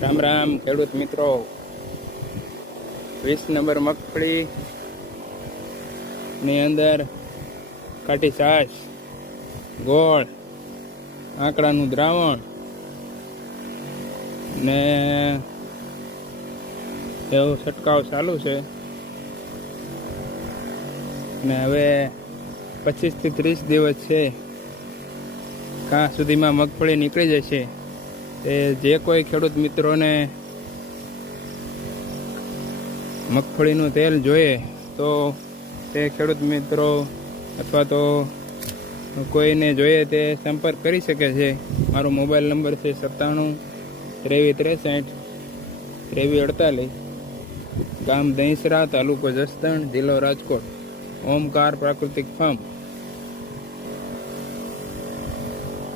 રામ રામ ખેડૂત મિત્રો, 20 નંબર મગફળી ની અંદર કાઠી છાશ, ગોળ, આંકડાનું દ્રાવણ ને એવો છંટકાવ ચાલુ છે. ને હવે 25 થી 30 દિવસ છે, કાં સુધીમાં મગફળી નીકળી જશે. તે જે કોઈ ખેડૂત મિત્રોને મગફળીનું તેલ જોઈએ તો તે ખેડૂત મિત્રો અથવા તો કોઈને જોઈએ તે સંપર્ક કરી શકે છે. મારો મોબાઈલ નંબર છે 97 23 63 23 48, ગામ દહીંસરા, તાલુકો જસદણ, જિલ્લો રાજકોટ. ઓમકાર પ્રાકૃતિક ફાર્મ.